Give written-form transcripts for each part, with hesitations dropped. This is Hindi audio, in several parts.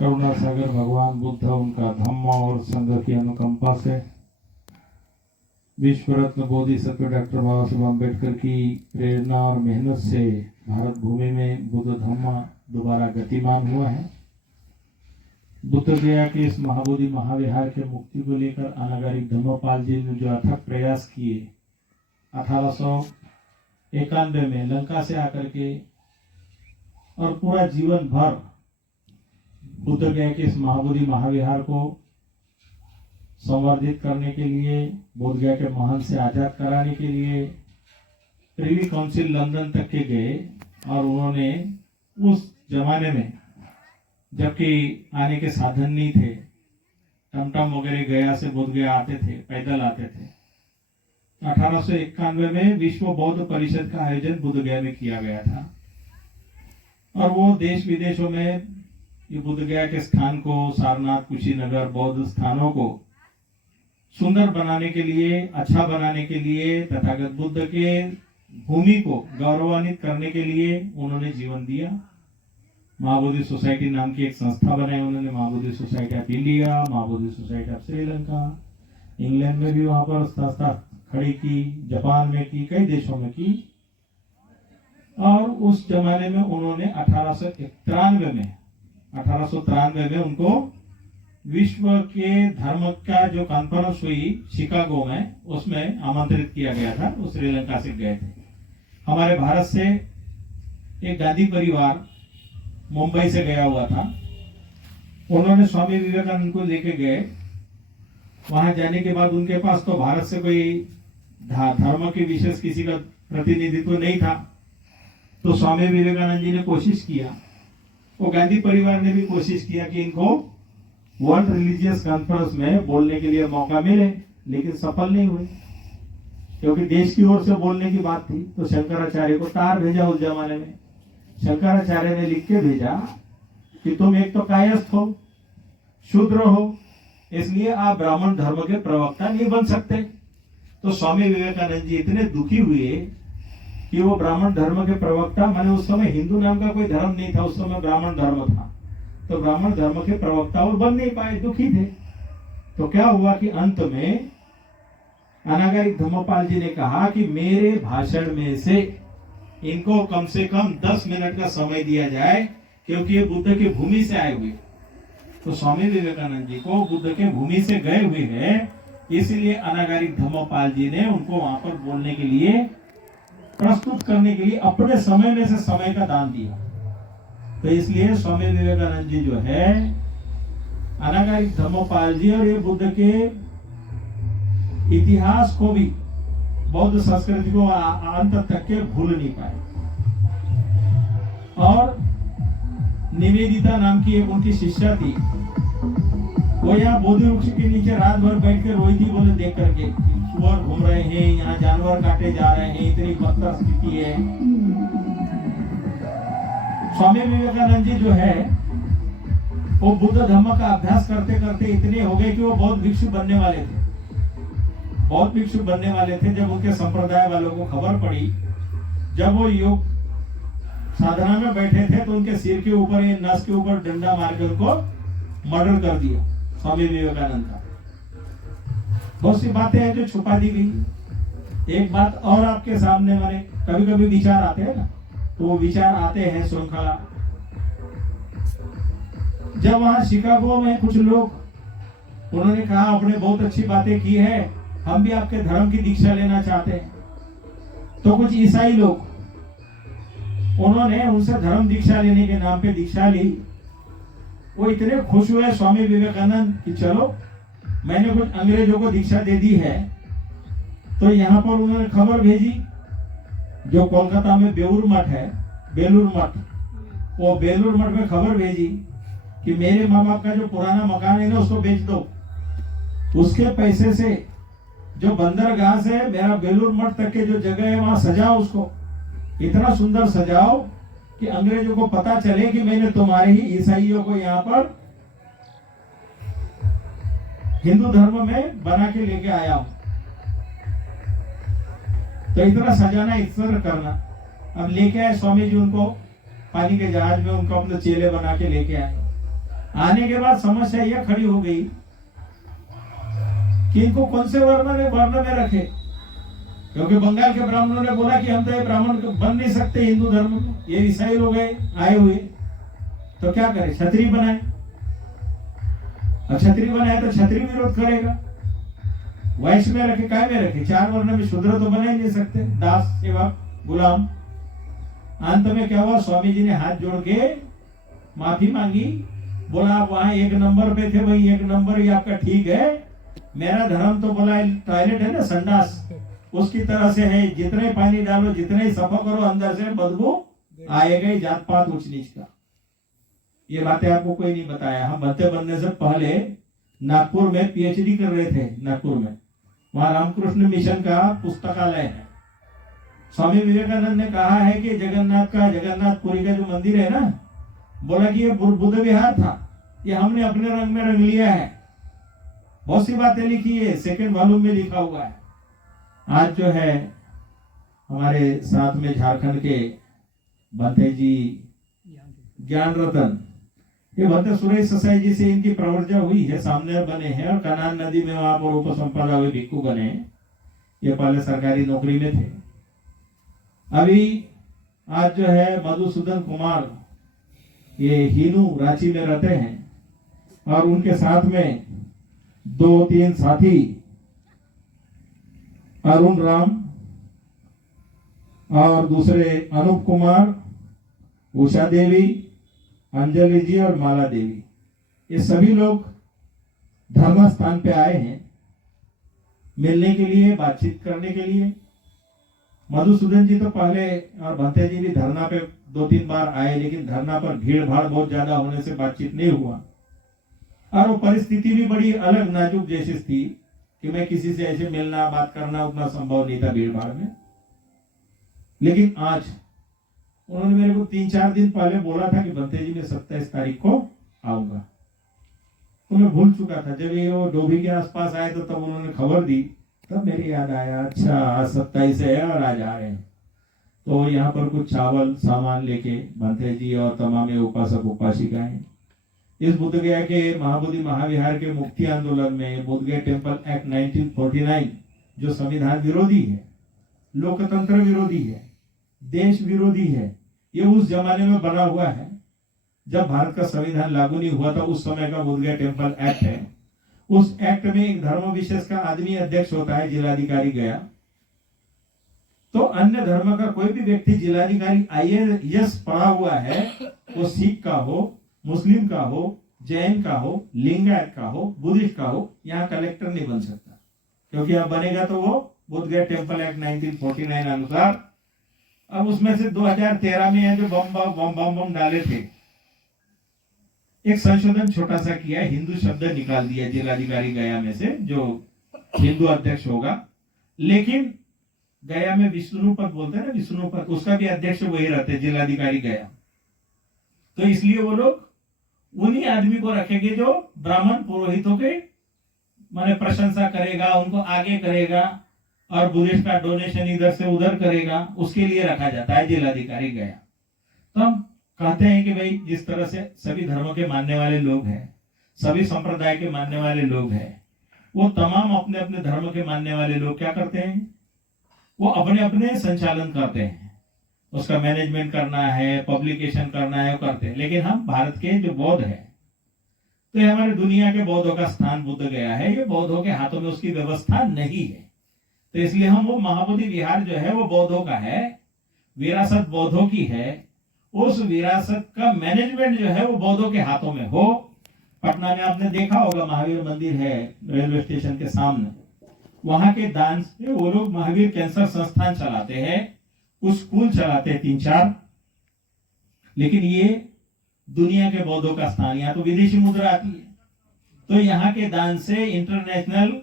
करुणा सागर भगवान बुद्ध, उनका धम्म और संघ की अनुकंपा से विश्व रत्न बोधिसत्व डॉक्टर बाबा साहब अम्बेडकर की प्रेरणा और मेहनत से भारत भूमि में बुद्ध धम्म दोबारा गतिमान हुआ है। बुद्ध गया के इस महाबोधि महाविहार के मुक्ति को लेकर अनागारिक धम्मपाल जी ने जो अथक प्रयास किए, 1891 में लंका से आकर के और पूरा जीवन भर बुद्ध गया के इस महाबोधि महाविहार को संवर्धित करने के लिए, बोध गया के महल से आजाद कराने के लिए प्रिवी काउंसिल लंदन तक के गए। और उन्होंने उस जमाने में जबकि आने के साधन नहीं थे, टमटम वगैरह गया से बोध गया आते थे, पैदल आते थे। 1891 में विश्व बौद्ध परिषद का आयोजन बुद्ध गया में किया गया था और वो देश विदेशों में ये बुद्ध गया के स्थान को, सारनाथ, कुशीनगर, बौद्ध स्थानों को सुंदर बनाने के लिए, अच्छा बनाने के लिए, तथागत बुद्ध के भूमि को गौरवान्वित करने के लिए उन्होंने जीवन दिया। महाबोधि सोसाइटी नाम की एक संस्था बनाई उन्होंने, Mahabodhi society of India, Mahabodhi society of Sri Lanka, England में भी वहां पर संस्था खड़ी की, जापान में की, कई देशों में की। और उस जमाने में उन्होंने 1893 में उनको विश्व के धर्म का जो कॉन्फ्रेंस हुई शिकागो में, उसमें आमंत्रित किया गया था। वो श्रीलंका से गए थे। हमारे भारत से एक गांधी परिवार मुंबई से गया हुआ था। उन्होंने स्वामी विवेकानंद को लेके गए। वहां जाने के बाद उनके पास तो भारत से कोई धर्म के विशेष किसी का प्रतिनिधित्व नहीं था। तो स्वामी विवेकानंद जी ने कोशिश किया, वो गांधी परिवार ने भी कोशिश किया कि इनको वर्ल्ड रिलीजियस कॉन्फ्रेंस में बोलने के लिए मौका मिले, लेकिन सफल नहीं हुए क्योंकि देश की ओर से बोलने की बात थी। तो शंकराचार्य को तार भेजा उस जमाने में। शंकराचार्य ने लिख के भेजा कि तुम एक तो कायस्थ हो, शूद्र हो, इसलिए आप ब्राह्मण धर्म के प्रवक्ता नहीं बन सकते। तो स्वामी विवेकानंद जी इतने दुखी हुए कि वो ब्राह्मण धर्म के प्रवक्ता, माने उस समय हिंदू नाम का कोई धर्म नहीं था, उस समय ब्राह्मण धर्म था, तो ब्राह्मण धर्म के प्रवक्ता वो बन नहीं पाए, दुखी थे। तो क्या हुआ कि अंत में अनागारिक धम्मपाल जी ने कहा कि मेरे भाषण में से इनको कम से कम 10 मिनट का समय दिया जाए, क्योंकि ये बुद्ध की भूमि से आए हुए। तो स्वामी विवेकानंद जी को बुद्ध के भूमि से गए हुए हैं, इसलिए अनागारिक धम्मपाल जी ने उनको वहां पर बोलने के लिए, प्रस्तुत करने के लिए अपने समय में से समय का दान दिया। तो इसलिए स्वामी विवेकानंद जी जो है, अनागारिक धम्मपाल जी और ये बुद्ध के इतिहास को भी, बौद्ध संस्कृति को अंत तक के भूल नहीं पाए। और निवेदिता नाम की एक उनकी शिष्या थी, वो यहाँ बोधि वृक्ष के नीचे रात भर बैठ कर रोई थी, बोले देख करके सुअर घूम रहे हैं, यहाँ जानवर काटे जा रहे हैं, इतनी बदतर स्थिति है। स्वामी विवेकानंद जी जो है वो बुद्ध धम्म का अभ्यास करते करते इतने हो गए कि वो बौद्ध भिक्षु बनने वाले थे। बौद्ध भिक्षु बनने वाले थे। जब उनके संप्रदाय वालों को खबर पड़ी, जब वो योग साधना में बैठे थे, तो उनके सिर के ऊपर, ये नस के ऊपर डंडा मार के उनको मर्डर कर दिया स्वामी विवेकानंद का। बहुत सी बातें हैं जो छुपा दी गई। एक बात और आपके सामने, माने कभी कभी विचार आते हैं ना, तो वो विचार आते हैं श्रृंखला। जब वहां शिकागो में कुछ लोग, उन्होंने कहा आपने बहुत अच्छी बातें की है, हम भी आपके धर्म की दीक्षा लेना चाहते हैं। तो कुछ ईसाई लोग, उन्होंने उनसे धर्म दीक्षा लेने के नाम पे दीक्षा ली। वो इतने खुश हुए स्वामी विवेकानंद कि चलो मैंने कुछ अंग्रेजों को दीक्षा दे दी है। तो यहाँ पर उन्होंने खबर भेजी, जो कोलकाता में बेलूर मठ है, बेलूर मठ, वो बेलूर मठ में खबर भेजी कि मेरे माँ बाप का जो पुराना मकान है ना, उसको बेच दो। उसके पैसे से जो बंदरगाह से मेरा बेलूर मठ तक के जो जगह है वहां सजाओ, उसको इतना सुंदर सजाओ कि अंग्रेजों को पता चले कि मैंने तुम्हारे ही ईसाइयों को यहाँ पर हिंदू धर्म में बना के लेके आया हूं। तो इतना सजाना, इतना करना। अब लेके आए स्वामी जी उनको, पानी के जहाज में उनको अपने चेले बना के लेके आए। आने के बाद समस्या यह खड़ी हो गई कि इनको कौन से वर्ण में रखे, क्योंकि बंगाल के ब्राह्मणों ने बोला कि हम तो ये ब्राह्मण बन नहीं सकते हिंदू धर्म में, ये ईसाई लोग आए हुए, तो क्या करें, क्षत्रिय बनाए। अब क्षत्रिय बनाए तो क्षत्रिय विरोध करेगा। वैश्य में रखे, काय में रखे, 4 वर्ण में शूद्र तो बना ही नहीं सकते, दास, सेवक, गुलाम। अंत में क्या हुआ, स्वामी जी ने हाथ जोड़ के माफी मांगी, बोला आप वहां 1 नंबर पे थे भाई, 1 नंबर ही आपका ठीक है, मेरा धर्म तो बोला टॉयलेट है ना, संडास, उसकी तरह से है, जितने पानी डालो, जितने ही सफा करो, अंदर से बदबू आएगा ही, जात पात ऊंच नीच का। ये बातें आपको कोई नहीं बताया। हम भत्ते बनने से पहले नागपुर में पीएचडी कर रहे थे, नागपुर में, वहां रामकृष्ण मिशन का पुस्तकालय है। स्वामी विवेकानंद ने कहा है कि जगन्नाथपुरी का जो मंदिर है ना, बोला कि ये बुद्ध विहार था, ये हमने अपने रंग में रंग लिया है। बहुत सी बातें लिखी है, 2nd वॉल्यूम में लिखा हुआ है। आज जो है हमारे साथ में झारखंड के भंते जी ज्ञान रतन, ये भंते सुरेश ससाई जी से इनकी प्रवर्जा हुई है, सामने बने हैं, और कनान नदी में वहां पर उपसंपदा हुए भिक्खु बने हैं। ये पहले सरकारी नौकरी में थे। अभी आज जो है मधुसूदन कुमार, ये हिनू रांची में रहते हैं, और उनके साथ में 2-3 साथी, अरुण राम और दूसरे अनूप कुमार, उषा देवी, अंजलि जी और माला देवी, ये सभी लोग धर्म स्थान पे आए हैं मिलने के लिए, बातचीत करने के लिए। मधुसूदन जी तो पहले और भंते जी भी धरना पे 2-3 बार आए, लेकिन धरना पर भीड़ भाड़ बहुत ज्यादा होने से बातचीत नहीं हुआ, और वो परिस्थिति भी बड़ी अलग नाजुक जैसी थी कि मैं किसी से ऐसे मिलना बात करना उतना संभव नहीं था भीड़ भाड़ में। लेकिन आज उन्होंने मेरे को 3-4 दिन पहले बोला था कि भंते जी मैं 27 तारीख को आऊंगा, तो मैं भूल चुका था। जब ये वो डोभी के आसपास आए तो तब उन्होंने खबर दी, तब मेरे याद आया, अच्छा आज 27 है और आज आ रहे हैं। तो यहाँ पर कुछ चावल सामान लेके भंते जी और तमाम उपासक उपासिकाएं इस बुद्धगया के महाबोधि महाविहार के मुक्ति आंदोलन में, बोधगया टेम्पल एक्ट 1949 जो संविधान विरोधी है, लोकतंत्र विरोधी है, देश विरोधी है, ये उस जमाने में बना हुआ है जब भारत का संविधान लागू नहीं हुआ था, उस समय का बोधगया टेम्पल एक्ट है। उस एक्ट में एक धर्म विशेष का आदमी अध्यक्ष होता है, जिलाधिकारी गया, तो अन्य धर्म का कोई भी व्यक्ति जिलाधिकारी IAS पढ़ा हुआ है, वो सिख का हो, मुस्लिम का हो, जैन का हो, लिंगायत का हो, बुद्धिस्ट का हो, यहाँ कलेक्टर नहीं बन सकता, क्योंकि यहाँ बनेगा तो वो बोधगया टेम्पल एक्ट 1949 अनुसार। अब उसमें से 2013 में जो बम डाले थे, एक संशोधन छोटा सा किया, हिंदू शब्द निकाल दिया जिलाधिकारी गया में से, जो हिंदू अध्यक्ष होगा। लेकिन गया में विष्णुपद बोलते हैं ना, विष्णुपद, उसका भी अध्यक्ष वही रहते, जिलाधिकारी गया। तो इसलिए वो लोग उन्हीं आदमी को रखेंगे जो ब्राह्मण पुरोहितों के माने प्रशंसा करेगा, उनको आगे करेगा, और बुद्धिस्ट का डोनेशन इधर से उधर करेगा, उसके लिए रखा जाता है जिलाधिकारी गया। तो हम कहते हैं कि भाई जिस तरह से सभी धर्मों के मानने वाले लोग हैं, सभी संप्रदाय के मानने वाले लोग हैं, वो तमाम अपने अपने धर्म के मानने वाले लोग क्या करते हैं, वो अपने अपने संचालन करते हैं, उसका मैनेजमेंट करना है, पब्लिकेशन करना है, वो करते हैं। लेकिन हम भारत के जो बौद्ध है, तो ये हमारे दुनिया के बौद्धों का स्थान बुद्ध गया है, ये बौद्धों के हाथों में उसकी व्यवस्था नहीं है। तो इसलिए हम वो महाबोधि विहार जो है वो बौद्धों का है, विरासत बौद्धों की है, उस विरासत का मैनेजमेंट जो है वो बौद्धों के हाथों में हो। पटना में आपने देखा होगा महावीर मंदिर है रेलवे स्टेशन के सामने, वहां के दान से वो लोग महावीर कैंसर संस्थान चलाते हैं, कुछ स्कूल चलाते हैं 3-4। लेकिन ये दुनिया के बौद्धों का स्थान, यहाँ तो विदेशी मुद्रा आती है, तो यहाँ के दान से इंटरनेशनल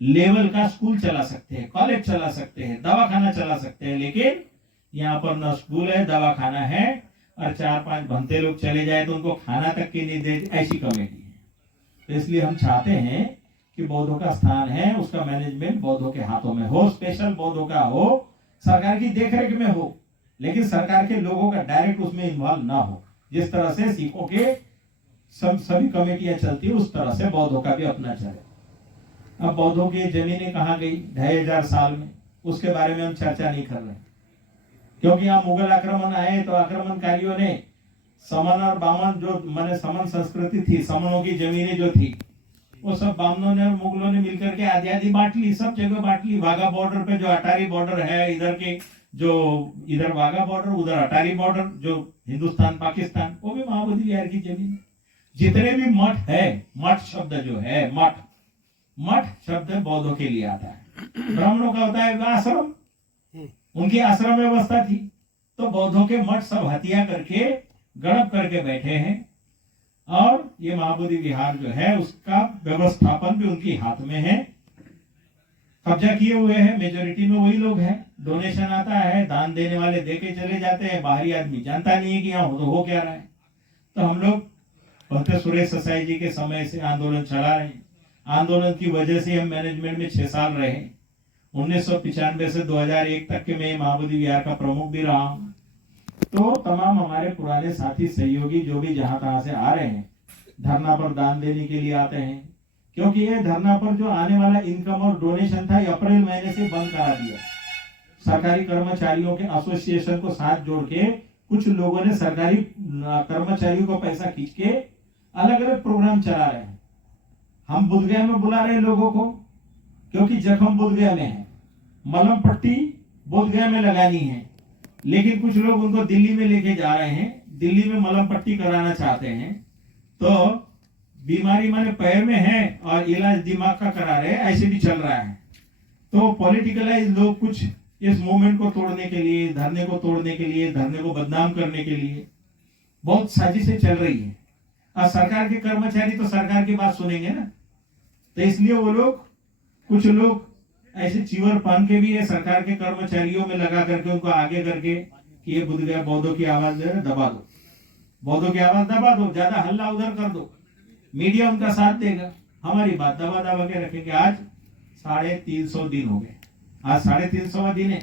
लेवल का स्कूल चला सकते हैं, कॉलेज चला सकते हैं, दवाखाना चला सकते हैं। लेकिन यहाँ पर न स्कूल है, दवाखाना है, और 4-5 भंते लोग चले जाए तो उनको खाना तक की नहीं दे, ऐसी कमेटी है। तो इसलिए हम चाहते हैं कि बौद्धों का स्थान है, उसका मैनेजमेंट बौद्धों के हाथों में हो, स्पेशल बौद्धों का हो, सरकार की देखरेख में हो, लेकिन सरकार के लोगों का डायरेक्ट उसमें इन्वॉल्व ना हो। जिस तरह से सिखों के सभी कमेटियां चलती है, उस तरह से बौद्धों का भी अपना चले। अब बौद्धों की जमीनें कहाँ गई 2500 साल में, उसके बारे में हम चर्चा नहीं कर रहे, क्योंकि यहाँ मुगल आक्रमण आए तो आक्रमणकारियों ने समन और बामन, जो माने समन संस्कृति थी, समनों की जमीनें जो थी, वो सब बामनों ने और मुगलों ने मिलकर के आधी आधी बांट ली, सब जगह बांट ली। वाघा बॉर्डर पे जो अटारी बॉर्डर है, इधर के जो इधर वाघा बॉर्डर, उधर अटारी बॉर्डर, जो हिंदुस्तान पाकिस्तान, वो भी महाबोधि विहार की जमीन। जितने भी मठ है, मठ शब्द जो है, मठ शब्द बौद्धों के लिए आता है। ब्राह्मणों का होता है आश्रम, उनकी आश्रम व्यवस्था थी, तो बौद्धों के मठ सब हत्या करके गड़प करके बैठे हैं, और ये महाबोधि विहार जो है उसका व्यवस्थापन भी उनके हाथ में है, कब्जा किए हुए हैं। मेजोरिटी में वही लोग हैं, डोनेशन आता है, दान देने वाले देके चले जाते हैं, बाहरी आदमी जानता नहीं है कि यहाँ हो क्या रहा है। तो हम लोग भक्त सुरेश ससाई जी के समय से आंदोलन चला रहे हैं। आंदोलन की वजह से हम मैनेजमेंट में 6 साल रहे। 1995 से 2001 तक के मैं महाबोधि विहार का प्रमुख भी रहा हूँ। तो तमाम हमारे पुराने साथी सहयोगी जो भी जहां तहां से आ रहे हैं, धरना पर दान देने के लिए आते हैं, क्योंकि ये धरना पर जो आने वाला इनकम और डोनेशन था, ये अप्रैल महीने से बंद करा दिया। सरकारी कर्मचारियों के एसोसिएशन को साथ जोड़ के कुछ लोगों ने सरकारी कर्मचारियों को पैसा खींच के अलग अलग प्रोग्राम चला रहे हैं। हम बुद्धगया में बुला रहे हैं लोगों को, क्योंकि जख्म बुद्धगया में है, मलम पट्टी बुद्धगया में लगानी है, लेकिन कुछ लोग उनको दिल्ली में लेके जा रहे हैं, दिल्ली में मलम पट्टी कराना चाहते हैं। तो बीमारी माने पैर में है और इलाज दिमाग का करा रहे हैं, ऐसे भी चल रहा है। तो पॉलिटिकलाइज लोग कुछ इस मूवमेंट को तोड़ने के लिए, धरने को तोड़ने के लिए, धरने को बदनाम करने के लिए बहुत साजिशें चल रही है। और सरकार के कर्मचारी तो सरकार की बात सुनेंगे ना, तो इसलिए वो लोग, कुछ लोग ऐसे चीवर पान के भी है सरकार के कर्मचारियों में लगा करके उनको आगे करके कि ये बुद्धगया बौद्धों की आवाज दबा दो, बौद्धों की आवाज दबा दो, ज्यादा हल्ला उधर कर दो, मीडिया उनका साथ देगा, हमारी बात दबा दबा के रखेंगे। आज 350 दिन हो गए, आज 350वां दिन है,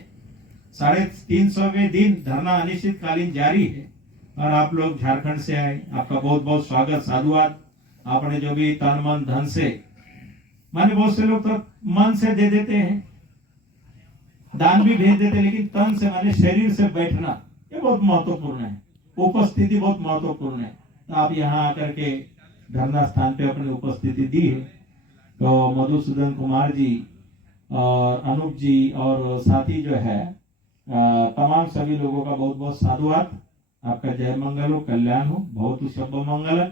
350वें दिन धरना अनिश्चितकालीन जारी है। और आप लोग झारखंड से आए, आपका बहुत बहुत स्वागत, साधुवाद। आपने जो भी तन मन धन से, माने बहुत से लोग तो मन से दे देते हैं, दान भी भेज देते, लेकिन तन से माने शरीर से बैठना ये बहुत महत्वपूर्ण है, उपस्थिति बहुत महत्वपूर्ण है। तो आप यहाँ आकर के धरना स्थान पे अपनी उपस्थिति दी है। तो मधुसूदन कुमार जी और अनूप जी और साथी जो है, तमाम सभी लोगों का बहुत बहुत साधुवाद। आपका जय मंगल हो, कल्याण हो, बहुत शुभ मंगलम।